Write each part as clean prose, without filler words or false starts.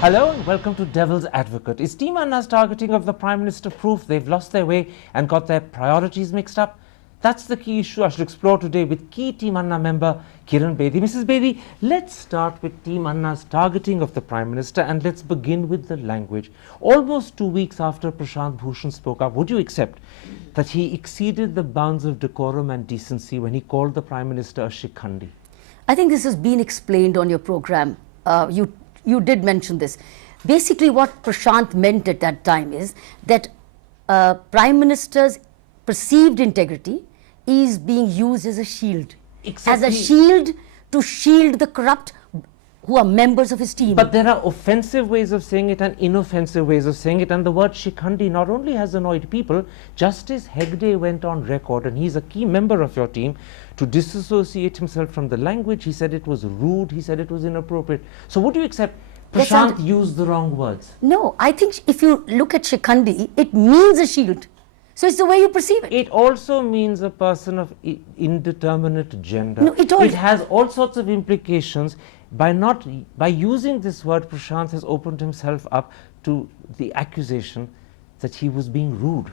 Hello and welcome to Devil's Advocate. Is Team Anna's targeting of the Prime Minister proof they've lost their way and got their priorities mixed up? That's the key issue I should explore today with key Team Anna member Kiran Bedi. Mrs. Bedi, let's start with Team Anna's targeting of the Prime Minister and let's begin with the language. Almost 2 weeks after Prashant Bhushan spoke up, would you accept that he exceeded the bounds of decorum and decency when he called the Prime Minister a shikhandi? I think this has been explained on your program. You did mention this. Basically, what Prashant meant at that time is that Prime Minister's perceived integrity is being used as a shield. Exactly. As a shield to shield the corrupt who are members of his team. But there are offensive ways of saying it and inoffensive ways of saying it, and the word shikhandi not only has annoyed people, Justice Hegde went on record, and he's a key member of your team, to disassociate himself from the language. He said it was rude, he said it was inappropriate. So would you accept Prashant used the wrong words? No, I think if you look at shikhandi, it means a shield. So it's the way you perceive it. It also means a person of indeterminate gender. No, it has all sorts of implications. By using this word, Prashant has opened himself up to the accusation that he was being rude.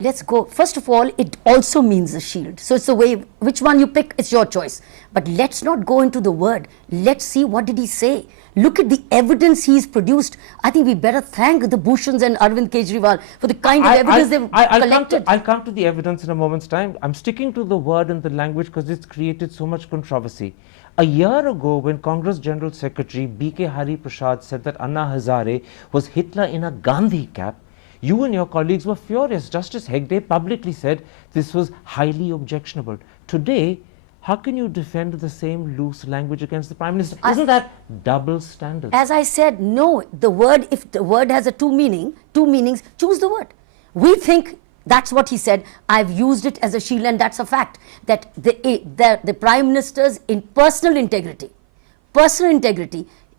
Let's go. First of all, it also means a shield. So it's the way, which one you pick, it's your choice. But let's not go into the word. Let's see what did he say. Look at the evidence he's produced. I think we better thank the Bhushans and Arvind Kejriwal for the kind of evidence they've collected. I'll come to the evidence in a moment's time. I'm sticking to the word and the language because it's created so much controversy. A year ago, when Congress General Secretary B.K. Hari Prasad said that Anna Hazare was Hitler in a Gandhi cap, you and your colleagues were furious. Justice Hegde publicly said this was highly objectionable. Today, how can you defend the same loose language against the Prime Minister? Isn't that double standard? As I said, no, the word, if the word has two meanings, choose the word. We think that's what he said. I've used it as a shield, and that's a fact, that the Prime Minister's personal integrity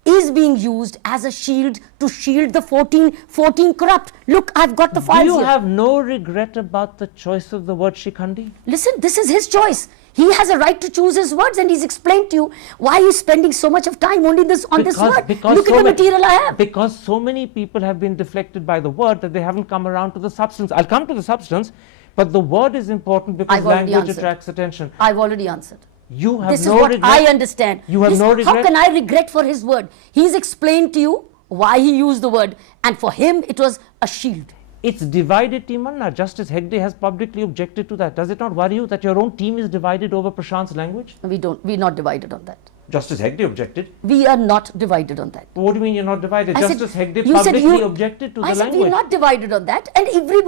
is being used as a shield to shield the 14 corrupt. Look, I've got the files here. Do you have no regret about the choice of the word shikhandi? Listen, this is his choice. He has a right to choose his words, and he's explained to you why he's spending so much of time only on this word. Look at the material I have. Because so many people have been deflected by the word that they haven't come around to the substance. I'll come to the substance, but the word is important because language attracts attention. I've already answered. You have this no is what regret. I understand. You have no regret. How can I regret for his word? He's explained to you why he used the word, and for him it was a shield. It's divided Team Anna. Justice Hegde has publicly objected to that. Does it not worry you that your own team is divided over Prashant's language? We're not divided on that. Justice Hegde objected. We are not divided on that. What do you mean you're not divided? Justice Hegde publicly objected to the language. I said we're not divided on that, and every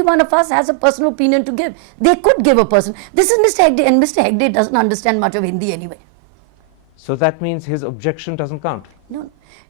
one of us has a personal opinion to give. They could give a person. This is Mr. Hegde, and Mr. Hegde doesn't understand much of Hindi anyway. So that means his objection doesn't count?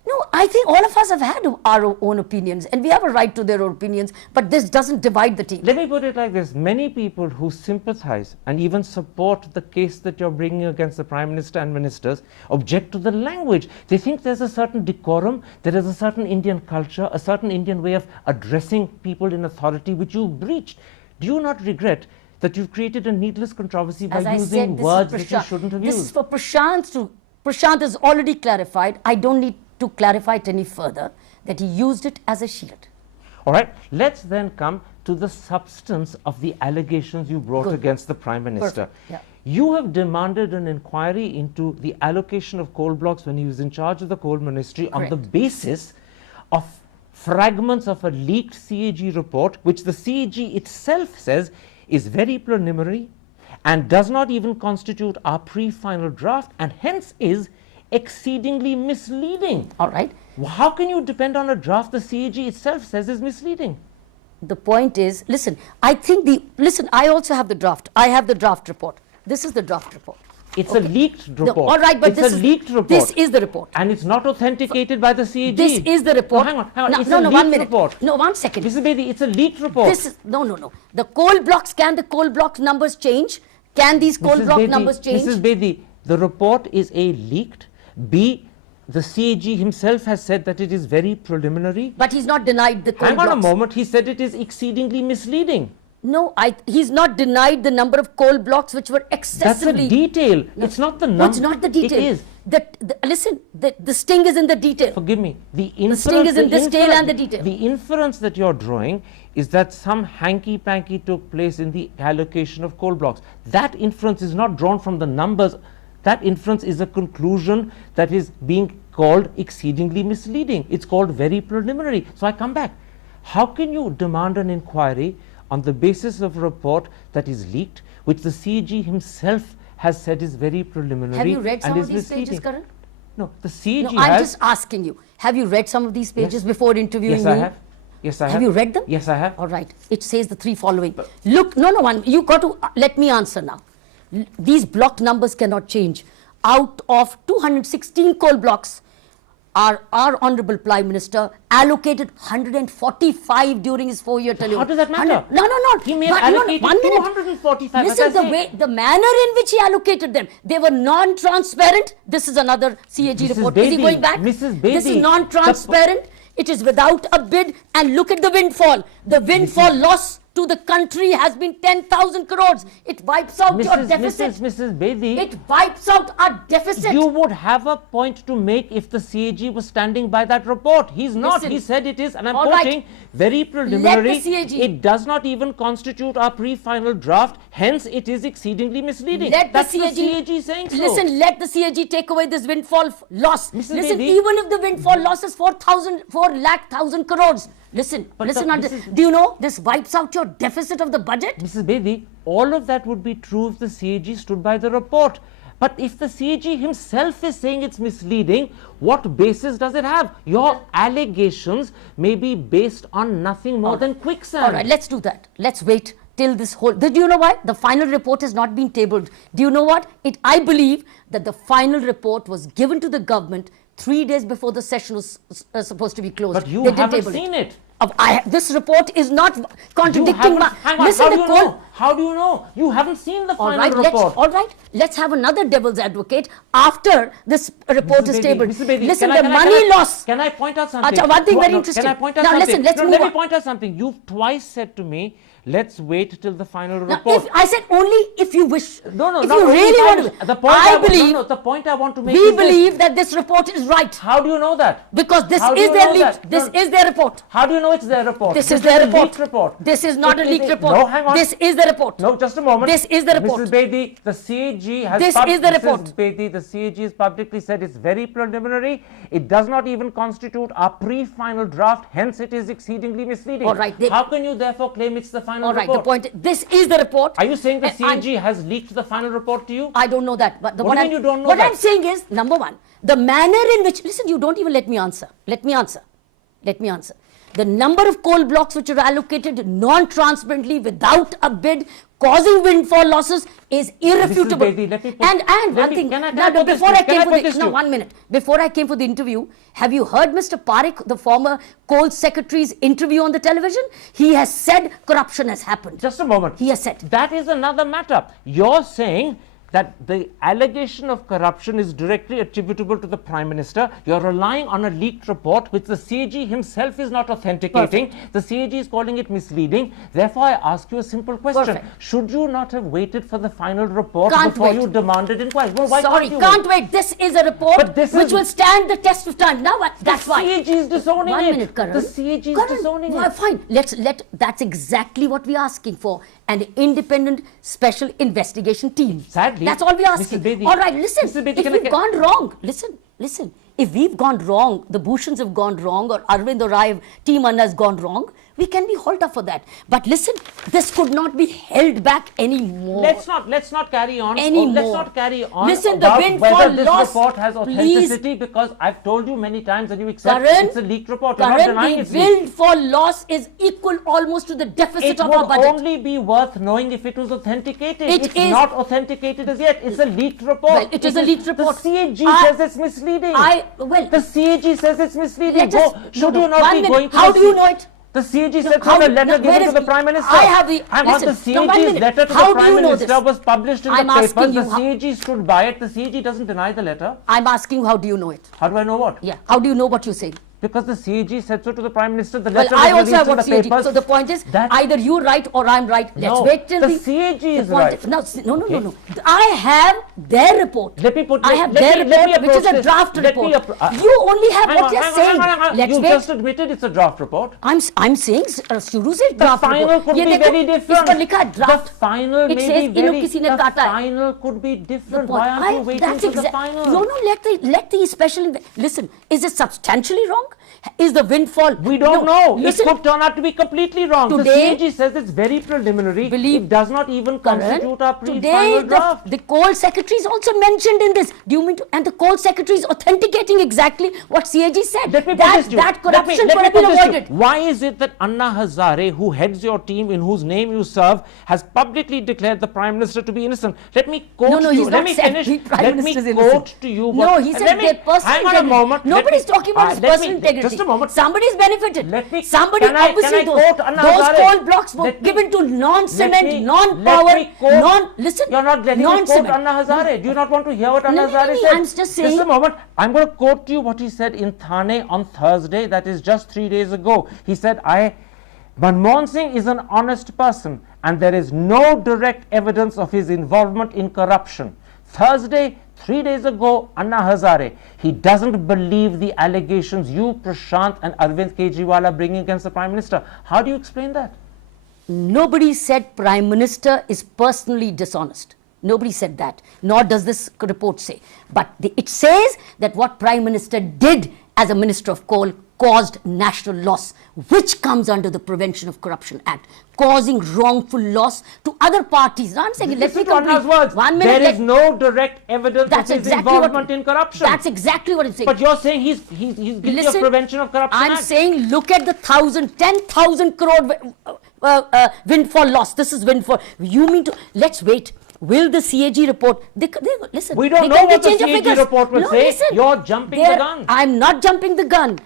No, I think all of us have had our own opinions, and we have a right to their own opinions, but this doesn't divide the team. Let me put it like this. Many people who sympathize and even support the case that you're bringing against the Prime Minister and ministers object to the language. They think there's a certain decorum, there is a certain Indian culture, a certain Indian way of addressing people in authority which you breached. Do you not regret that you've created a needless controversy by using words that you shouldn't have used? This is for Prashant Prashant has already clarified. I don't need to clarify it any further, that he used it as a shield. All right, let's then come to the substance of the allegations you brought against the Prime Minister. Yeah. You have demanded an inquiry into the allocation of coal blocks when he was in charge of the coal ministry on the basis of fragments of a leaked CAG report, which the CAG itself says is very preliminary and does not even constitute our pre-final draft, and hence is exceedingly misleading. All right. How can you depend on a draft the CAG itself says is misleading? The point is, listen, I also have the draft. I have the draft report. This is the draft report. It's a leaked report. No, all right, but it's a leaked report. This is the report. And it's not authenticated by the CAG. This is the report. No, hang on. It's a leaked 1 minute. report. No, 1 second. Mrs. Bedi, it's a leaked report. No. The coal blocks, can the coal block numbers change? Can these coal block numbers change? Mrs. Bedi, the report is A, leaked, B, the CAG himself has said that it is very preliminary. But he's not denied the coal blocks. Hang on a moment, he said it is exceedingly misleading. No, he's not denied the number of coal blocks which were excessively. That's a detail. No. It's not the number. No, it's not the detail. It is. Listen, the sting is in the detail. Forgive me. The sting is in this tale and the detail. The inference that you're drawing is that some hanky-panky took place in the allocation of coal blocks. That inference is not drawn from the numbers. That inference is a conclusion that is being called exceedingly misleading. It's called very preliminary. So I come back. How can you demand an inquiry on the basis of a report that is leaked, which the CAG himself has said is very preliminary? Have you read some and of these pages, Karan? No, the CAG no, I'm just asking you. Have you read some of these pages before interviewing me? Yes, I have. Yes, I have. Have you read them? Yes, I have. All right. It says the three following. Look, no, you got to let me answer now. These block numbers cannot change. Out of 216 coal blocks, our Honorable Prime Minister allocated 145 during his 4-year tenure. How does that matter? No. He may have allocated 245. Listen, the manner in which he allocated them, they were non-transparent. This is another CAG report. Bedi, is he going back? Mrs. Bedi, this is non-transparent. It is without a bid, and look at the windfall. The windfall loss to the country has been 10,000 crores. It wipes out your deficit. Mrs. Bedi, it wipes out our deficit. You would have a point to make if the CAG was standing by that report. He's not. Listen, he said it is, and I'm all quoting, right. very preliminary. Let the CAG. It does not even constitute our pre-final draft. Hence, it is exceedingly misleading. That's the CAG saying so. Listen, let the CAG take away this windfall loss. Mrs. Listen, Bedi, even if the windfall loss is 4 lakh thousand crores. Listen, do you know this wipes out your deficit of the budget? Mrs. Bedi, all of that would be true if the CAG stood by the report. But if the CAG himself is saying it's misleading, what basis does it have? Your allegations may be based on nothing more than quicksand. All right, let's do that. Let's wait till this whole. Do you know why? The final report has not been tabled. Do you know what? I believe that the final report was given to the government 3 days before the session was supposed to be closed. But you haven't seen it. This report is not contradicting my. Listen, how do you know? You haven't seen the final report. All right, let's have another devil's advocate after this report is tabled. Listen, the money loss. Can I point out something? One thing very interesting. Can I point out something? Listen, let's move let on. me point out something. You've twice said to me, let's wait till the final report. I said only if you wish. No, if you really want to. The point I want to make is we believe that this report is right. How do you know that? Because this is their leaked. This is their report. How do you know it's their report? This is their report. This is not a leaked report. No, hang on. This is the report. No, just a moment. This is the report. Mrs. Bedi, the CAG has. This is the report. Mrs. Bedi, the CAG has publicly said it's very preliminary. It does not even constitute our pre-final draft. Hence, it is exceedingly misleading. All right. How can you therefore claim it's the final report? All right. The point. This is the report. Are you saying the CAG has leaked the final report to you? I don't know that. But what do you mean you don't know what that? I'm saying is, number one, the manner in which. Listen, you don't even let me answer. Let me answer. The number of coal blocks which are allocated non-transparently without a bid, causing windfall losses, is irrefutable. Bedi, let me put, and one thing. One minute. Before I came for the interview, have you heard Mr. Parekh, the former coal secretary's interview on the television? He has said corruption has happened. Just a moment. He has said. That is another matter. You're saying that the allegation of corruption is directly attributable to the Prime Minister. You're relying on a leaked report which the CAG himself is not authenticating. Perfect. The CAG is calling it misleading. Therefore, I ask you a simple question. Perfect. Should you not have waited for the final report before you demanded inquiry? Well, why can't wait? This is a report which will stand the test of time. Now, that's why. The CAG is disowning it. 1 minute, Karan. The CAG is disowning it. Fine. That's exactly what we're asking for. An independent special investigation team. Sadly, that's all we're asking. Bedi, all right, listen. Bedi, if we've gone wrong, listen. If we've gone wrong, the Bhushans have gone wrong, or Arvind or I, Team Anna has gone wrong, we can be hauled up for that. But listen, this could not be held back anymore. Let's not carry on. Let's not carry on. Listen, about the windfall whether this loss, report has authenticity, because I've told you many times and you accept it's a leaked report. You're not denying it's leaked. The windfall loss is equal almost to the deficit of our budget. It would only be worth knowing if it was authenticated. It's not authenticated as yet. It's a leaked report. Well, it is a leaked report. The CAG says it's misleading. The CAG says it's misleading. Should you not be going to? How do you know it? The CAG said from a letter given to the Prime Minister. I have the. The CAG's letter to the Prime Minister was published in the papers. The CAG stood by it. The CAG doesn't deny the letter. I'm asking you, how do you know it? How do I know what? Yeah. How do you know what you're saying? Because the CAG said so to the Prime Minister. The Well, letter I was also have released what in the CAG. papers. So the point is, either you right or I'm right. Let's No, wait till the CAG is right. No, no. I have their report. Let me put. I have let their me- let me report, which is a approach this. draft Let me report. appro- You only have hang what on, you're hang on, saying. hang on. Let's You wait. just admitted it's a draft report. I'm saying Shuru se The draft final report. could ये be देखो, very different. इस पर लिखा है draft. The final It may says be इन लोग very. किसी ने The काटा है. final could be different. point- Why aren't you waiting for the final? No, let the special. Listen, is it substantially wrong? Is the windfall? We don't No, know. Listen, It could turn out to be completely wrong. Today- the CAG says it's very preliminary. Believe- it does not even constitute our today pre-final draft. the coal secretary is also mentioned in this. Do you mean to? And the coal secretary is authenticating exactly what CAG said. Let me put this to you. That corruption Let could me have put been this to you. avoided. Why is it that Anna Hazare, who heads your team, in whose name you serve, has publicly declared the Prime Minister to be innocent? Let me quote No, to you. he's Let not me said finish. the Prime Let me Minister is quote innocent. to you. No, he said their personal hang on a integrity. moment. Nobody's talking about his let personal me- integrity. Just a moment. Somebody's benefited. Let me- Somebody can I obviously quote Anna those Hazare? coal blocks were Let me- given to let non-cement, me- non-power, let me quote- listen. You're not letting me quote non-cement. Anna Hazare. Do you not want to hear what Anna No, no, Hazare no, said? I'm just saying- Just a moment. I'm going to quote to you what he said in Thane on Thursday. That is just 3 days ago. He said, Manmohan Singh is an honest person and there is no direct evidence of his involvement in corruption. Thursday, 3 days ago, Anna Hazare, he doesn't believe the allegations you, Prashant and Arvind Kejriwal are bringing against the Prime Minister. How do you explain that? Nobody said Prime Minister is personally dishonest. Nobody said that, nor does this report say. But it says that what Prime Minister did as a Minister of Coal caused national loss, which comes under the Prevention of Corruption Act, causing wrongful loss to other parties. Now I'm saying, let me Listen to Anna's complete. words. 1 minute. There is no direct evidence of his involvement in corruption. That's exactly what I'm saying. But you're saying he's guilty of Prevention of Corruption I'm Act. saying look at the 10,000 crore windfall loss. This is windfall. You mean to, let's wait. Will the CAG report, listen. We don't know what the CAG report will say. Listen, you're jumping the gun. I'm not jumping the gun.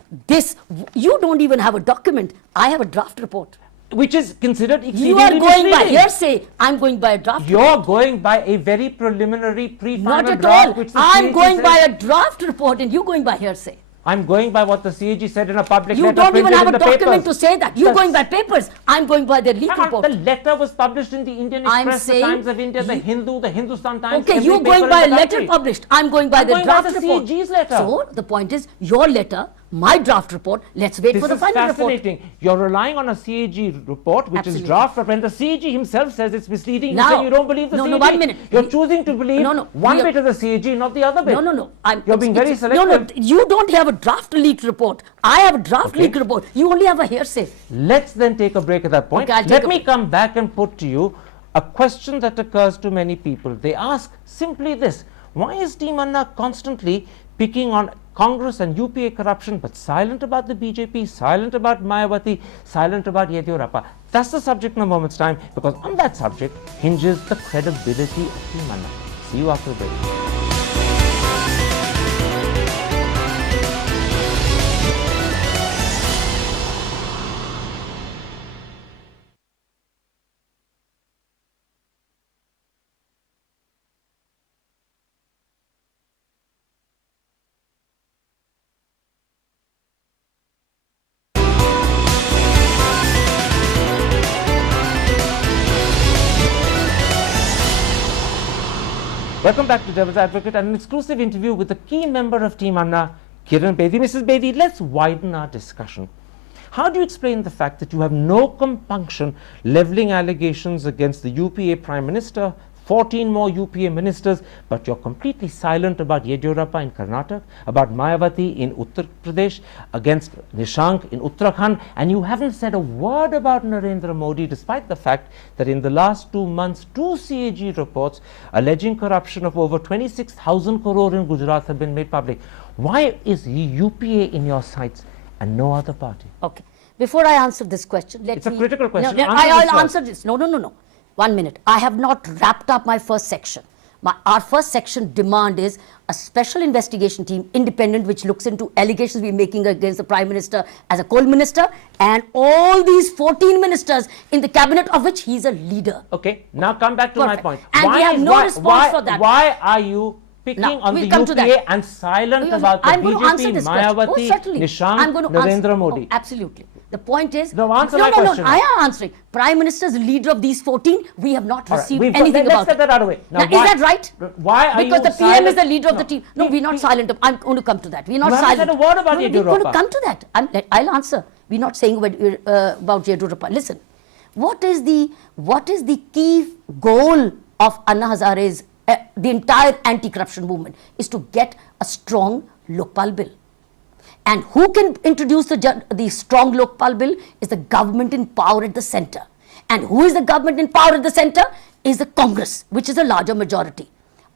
You don't even have a document. I have a draft report. Which is considered exceedingly You are going by misleading. hearsay. I'm going by a draft report. You're going by a very preliminary pre-final Not at draft. all. Which the I'm CAG going says. by a draft report and you're going by hearsay. I'm going by what the CAG said in a public You letter don't even printed have in a the document papers. to say that. You're going by papers. I'm going by the leak Hang on, report. the letter was published in the Indian I'm Express, the saying Times of India, the Hindu, the Hindustan Times. Okay, every you're paper going in by a the letter country. published. I'm going by I'm the going by draft the report. CAG's letter. So the point is, your letter, my draft report, let's wait This for the is final report. fascinating. You're relying on a CAG report, which Absolutely. is draft, but when the CAG himself says it's misleading, Now- you say you don't believe the no, CAG. no, 1 minute. You're choosing to believe one we are- bit of the CAG, not the other bit. No. You're being very selective. No, you don't have a draft leaked report. I have a draft leaked report. You only have a hearsay. Let's then take a break at that point. Okay, I'll take Let a me break. come back and put to you a question that occurs to many people. They ask simply this: why is Team Anna constantly picking on Congress and UPA corruption, but silent about the BJP, silent about Mayawati, silent about Yediyurappa? That's the subject in a moment's time, because on that subject hinges the credibility of Team Anna. See you after the break. Welcome back to Devil's Advocate and an exclusive interview with the key member of Team Anna, Kiran Bedi. Mrs. Bedi, let's widen our discussion. How do you explain the fact that you have no compunction levelling allegations against the UPA Prime Minister, 14 more UPA ministers, but you're completely silent about Yediyurappa in Karnataka, about Mayawati in Uttar Pradesh, against Nishank in Uttarakhand, and you haven't said a word about Narendra Modi, despite the fact that in the last 2 months, 2 CAG reports alleging corruption of over 26,000 crore in Gujarat have been made public. Why is UPA in your sights and no other party? Okay. Before I answer this question, It's a critical question. No, Answer this I'll first. answer this. No. 1 minute. I have not wrapped up my first section. Our first section demand is a special investigation team, independent, which looks into allegations we're making against the Prime Minister as a coal minister and all these 14 ministers in the cabinet of which he's a leader. Okay, now come back to my Perfect. point. And we have no response for that. Why are you picking Now, on we'll the come to UPA that. and silent Yes, about the I'm going to answer BJP, this question. Mayawati, Certainly. Nishank, I'm going to answer- Narendra Modi. Absolutely. The point is, No, answer my question. I am answering. Prime Minister is the leader of these 14. We have not All right, received we've got- anything let's about get it. that out of the way. Now, why- is that right? Why are Because you the PM is the silent? leader of the team. No, we're not silent. I'm going to come to that. We're not You haven't silent. said a word about We're going to Yediyurappa. come to that. I'll answer. We're not saying about Yediyurappa. Listen, what is the key goal of Anna Hazare's, the entire anti-corruption movement, is to get a strong Lokpal bill. And who can introduce the strong Lokpal bill is the government in power at the center. And who is the government in power at the center? Is the Congress, which is a larger majority.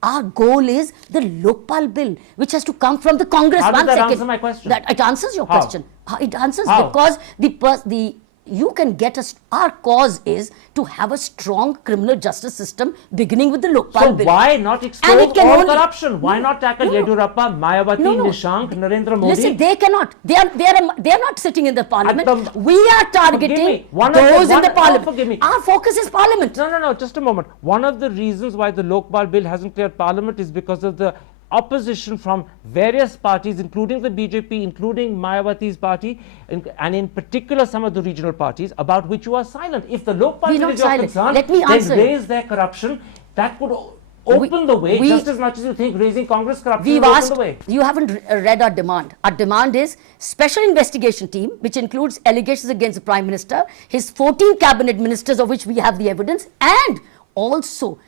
Our goal is the Lokpal bill, which has to come from the Congress. How does that second. answer my question? That it answers your How? question. It answers How? because you can get our cause is to have a strong criminal justice system beginning with the Lokpal So bill. why not And expose it can all only- corruption? Why not tackle No, no. Yediyurappa, Mayawati, No, no. Nishank, Narendra Modi? Listen, they cannot. They are not sitting in the parliament. We are Forgive targeting me. those in the No, parliament. forgive me. Our focus is parliament. No, just a moment. One of the reasons why the Lokpal bill hasn't cleared parliament is because of the opposition from various parties, including the BJP, including Mayawati's party, and in particular some of the regional parties, about which you are silent. If the Lokpal We're bill not is your silent. concern, Let me then answer you. raise their corruption. That could open the way, just as much as you think raising Congress corruption We've will asked, open the way. you haven't read our demand. Our demand is special investigation team, which includes allegations against the Prime Minister, his 14 cabinet ministers, of which we have the evidence, and also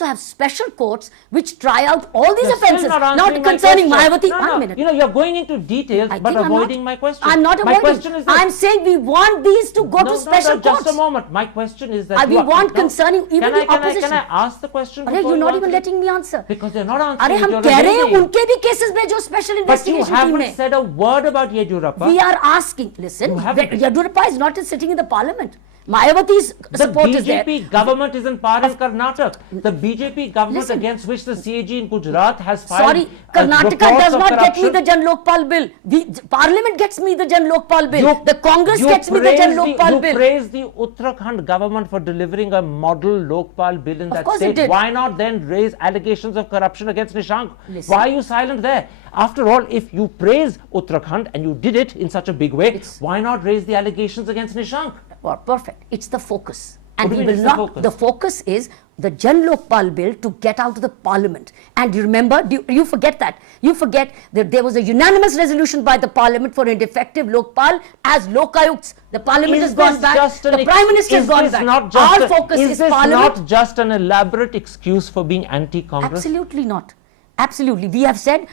have special courts which try out all these You're still offences, not not answering my concerning question. Mayawati. No, 1 minute. You know, you're going into details I but think avoiding my question. I'm not My avoiding. question is this. I'm saying we want these to go to special just courts. a moment. My question is that We want concerning even the opposition. Can I ask the question? Arey, before you're you not even answer it? letting me answer. Because you're not answering. अरे it, हम you're कह रहे हैं evading. उनके भी cases में जो special But you investigation team haven't है. said a word about Yediyurappa. We are asking. Listen, You haven't. Yediyurappa is not sitting in the parliament. Mayawati's The support is there. BJP government is in power in Karnataka. The BJP government Listen. against which the CAG in Gujarat has filed Sorry, Karnataka reports does of not get me corruption. the Jan Lokpal bill. Parliament gets me the Jan Lokpal bill. You- The Congress you gets me the Jan praise Lokpal You bill. praise the Uttarakhand government for delivering a model Lokpal bill in that course it state. did. Why not then raise allegations of corruption against Nishank? Listen. Why are you silent there? After all, if you praise Uttarakhand and you did it in such a big way, why not raise the allegations against Nishank? Well, perfect. It's the focus. And What do we you mean will it's the not. focus? The focus is the Jan Lokpal bill to get out of the parliament. And you remember, you forget that. You forget that there was a unanimous resolution by the parliament for an effective Lokpal as Lokayukts. The parliament has gone back. The Prime Minister has gone back. Our focus is parliament. Not just an elaborate excuse for being anti-Congress? Absolutely not. Absolutely. We have said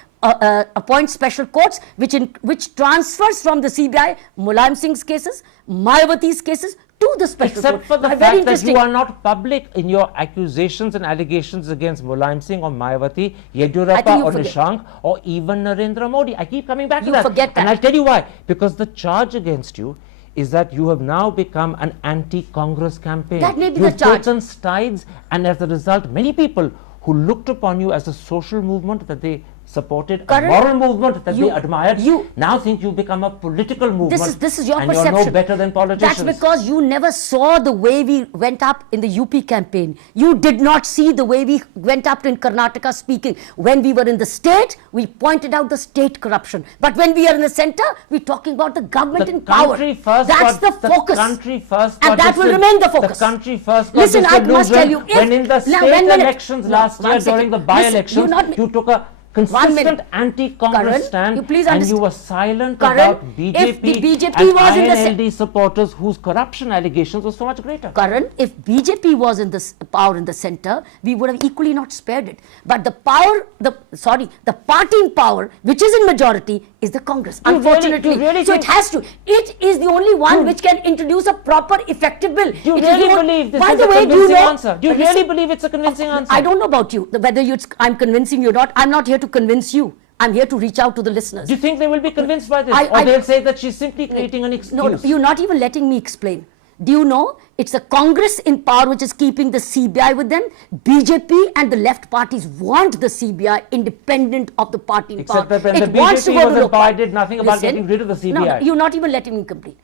appoint special courts which transfers from the CBI Mulayam Singh's cases, Mayawati's cases to the special Except court. for the Very fact that interesting. you are not public in your accusations and allegations against Mulayam Singh or Mayawati, I Yediyurappa think you or forget. Nishank or even Narendra Modi. I keep coming back to You that. forget And that. I'll tell you why. Because the charge against you is that you have now become an anti-Congress campaign. That may be You've the charge. taken sides, and as a result, many people who looked upon you as a social movement that they supported, Karan, a moral movement that they admired, you- now think you've become a political movement. This is your and perception. you're no better than politicians. That's because you never saw the way we went up in the UP campaign. You did not see the way we went up in Karnataka speaking. When we were in the state, we pointed out the state corruption. But when we are in the center, we're talking about the government in power. That's the focus. Country first And that will remain the focus. The country first got Listen, I must tell you, when in the state elections last year, during the by-elections, you took a consistent anti-Congress Karan, stand, you please and understand. you were silent Karan, about if the BJP, BJP and was in the INLD supporters whose corruption allegations were so much greater. Karan, if BJP was in the power in the center, we would have equally not spared it. But the power, the party in power, which is in majority, is the Congress. You Unfortunately, really so it has to. It is the only one which can introduce a proper, effective bill. Do you It is really the one- believe this By is the a way, do you convincing know? answer? Do you Listen, really believe it's a convincing answer? I don't know about you, whether I'm convincing you or not. I'm not here to convince you. I'm here to reach out to the listeners. Do you think they will be convinced by this? I- or I- they'll say that she's simply creating an excuse? No, you're not even letting me explain. Do you know it's the Congress in power which is keeping the CBI with them? BJP and the left parties want the CBI independent of the party in Except power. that when the wants to BJP go was to in power, Lokpal. did nothing about Listen, getting rid of the CBI. No, you're not even letting me complete.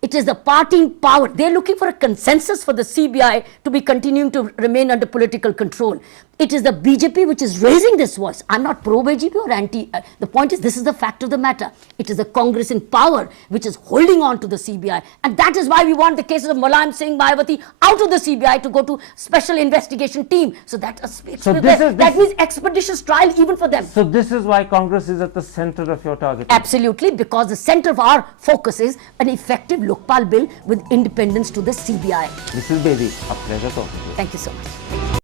It is the party in power. They're looking for a consensus for the CBI to be continuing to remain under political control. It is the BJP which is raising this voice. I'm not pro-BJP or anti. The point is, this is the fact of the matter. It is the Congress in power which is holding on to the CBI. And that is why we want the cases of Mulayam Singh, Mayawati out of the CBI to go to special investigation team. So that means expeditious trial even for them. So this is why Congress is at the center of your target. Absolutely, because the center of our focus is an effective Lokpal bill with independence to the CBI. Mrs. Bedi, a pleasure talking to you. Thank you so much.